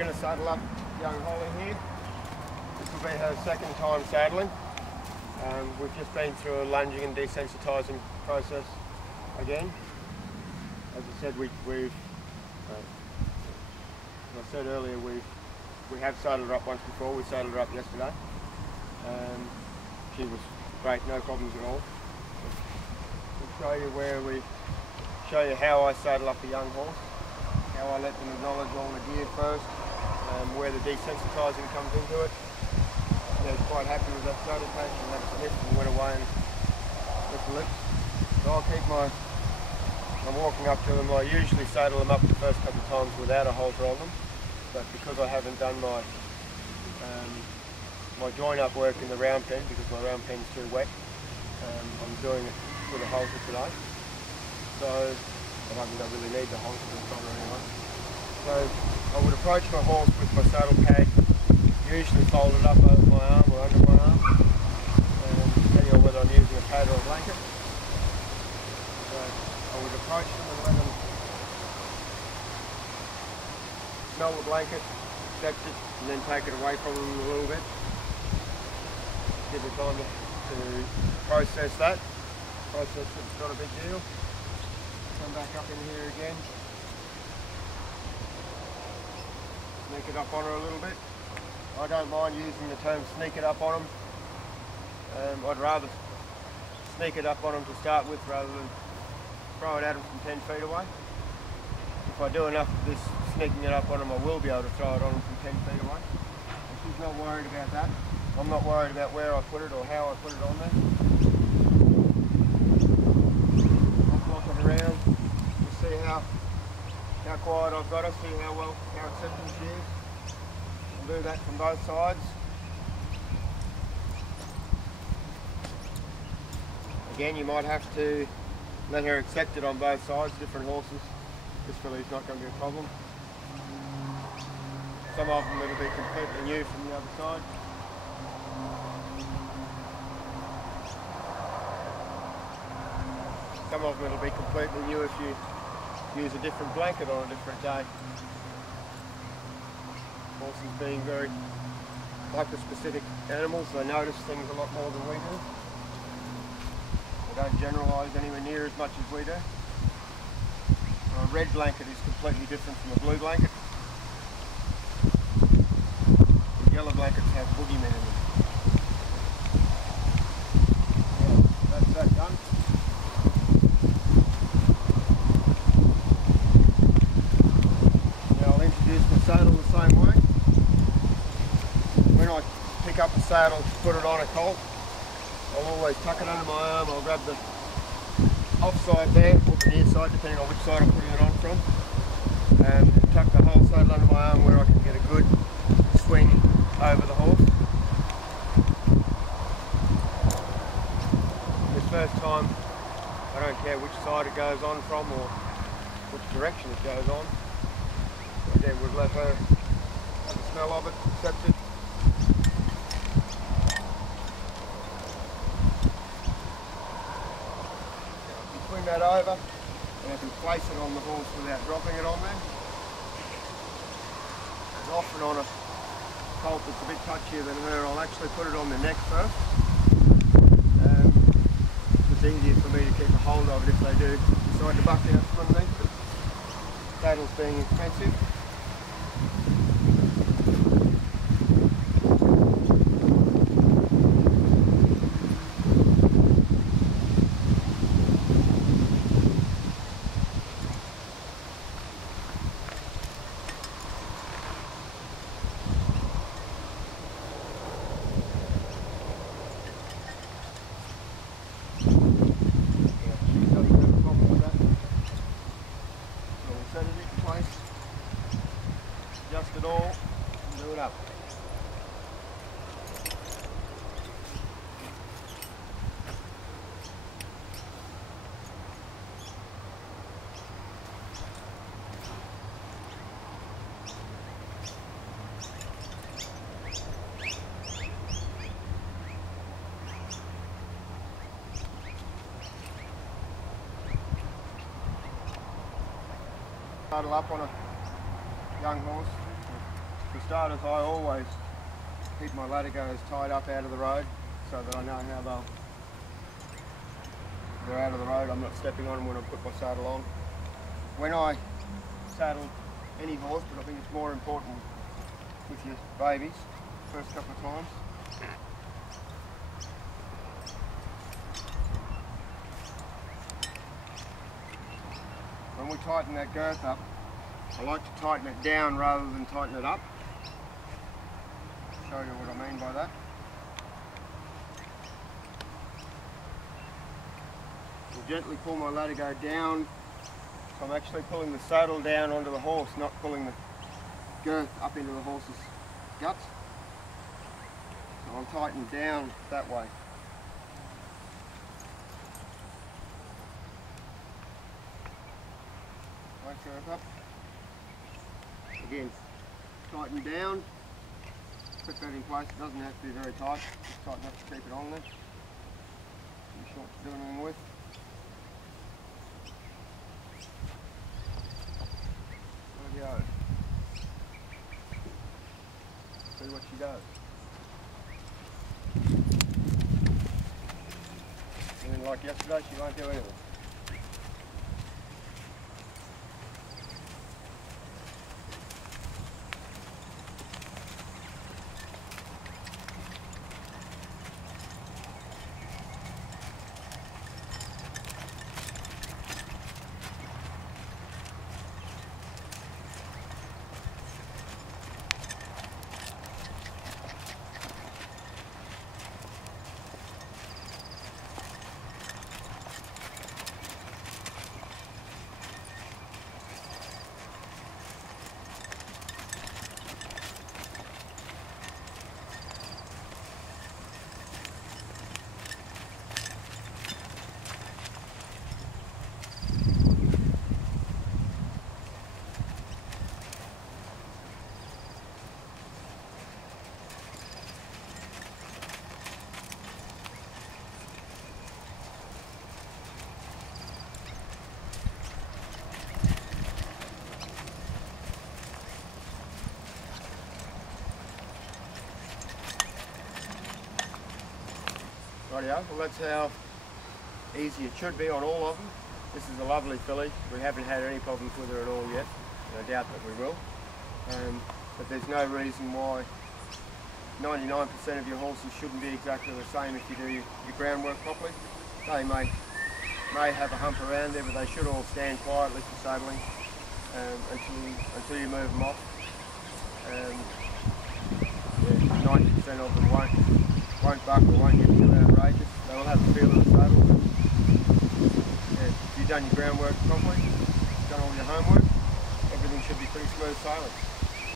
going to saddle up young Holly here. This will be her second time saddling. We've just been through a lunging and desensitising process again. As I said, as I said earlier, we have saddled her up once before. We saddled her up yesterday. She was great, no problems at all. We'll show you how I saddle up a young horse, how I let them acknowledge all the gear first, where the desensitising comes into it. Yeah, he's quite happy with that saddle patch, and that sniff and went away and licked the lips. So I'll keep I'm walking up to them. I usually saddle them up the first couple of times without a halter on them, but because I haven't done my join up work in the round pen, because my round pen's too wet, I'm doing it with a halter today. So I don't think I really need the halter this time anyway. So I would approach my horse with my saddle pad, usually folded up over my arm or under my arm, depending on whether I'm using a pad or a blanket. So I would approach them and let them smell the blanket, accept it, and then take it away from them a little bit. Give it time to process that. Process it, it's not a big deal. Come back up in here again. Sneak it up on her a little bit. I don't mind using the term sneak it up on them. I'd rather sneak it up on them to start with rather than throw it at them from 10 feet away. If I do enough of this sneaking it up on them, I will be able to throw it on them from 10 feet away. And she's not worried about that. I'm not worried about where I put it or how I put it on there. I'll block it around. You see how quiet I've got her, see how accepting she is. I'll do that from both sides. Again, you might have to let her accept it on both sides, different horses. This filly's not going to be a problem. Some of them it'll be completely new from the other side. Some of them it'll be completely new if you use a different blanket on a different day. Horses being very hyper-specific animals, they notice things a lot more than we do. They don't generalise anywhere near as much as we do. A red blanket is completely different from a blue blanket. The yellow blankets have boogeymen in them. Yeah, that's that done. Now I'll introduce my saddle the same way. When I pick up the saddle to put it on a colt, I'll always tuck it under my arm. I'll grab the offside there, or the near side, depending on which side I'm putting it on from, and tuck the whole saddle under my arm where I can get a good swing over the horse. This first time, I don't care which side it goes on from or which direction it goes on. Again, we'll let her have the smell of it, accept it. Swing that over, and I can place it on the horse without dropping it on there. And often on a colt that's a bit touchier than her, I'll actually put it on the neck first. It's easier for me to keep a hold of it if they do decide to buck out from underneath it. Saddles being expensive. Adjust it all and do it up. Saddle up on a young horse, For starters, I always keep my ladder goes tied up out of the road so that I know how they're out of the road. I'm not stepping on them when I put my saddle on. When I saddle any horse, but I think it's more important with your babies, first couple of times. When we tighten that girth up, I like to tighten it down rather than tighten it up. Show you what I mean by that. I'll gently pull my ladder go down, so I'm actually pulling the saddle down onto the horse, not pulling the girth up into the horse's guts. So I'll tighten down that way. Right girth up. Again, tighten down. Put that in place. It doesn't have to be very tight. Just tight enough to keep it on there. Be short to do anything with. There we go. See what she does. And then like yesterday, she won't do anything. Rightio, well that's how easy it should be on all of them. This is a lovely filly. We haven't had any problems with her at all yet. I doubt that we will. But there's no reason why 99% of your horses shouldn't be exactly the same if you do your groundwork properly. They may have a hump around there, but they should all stand quietly for saddling until you move them off. 90% of them won't buck or won't get too outrageous. They will have a feel of the saddle. If you've done your groundwork properly, done all your homework, everything should be pretty smooth sailing.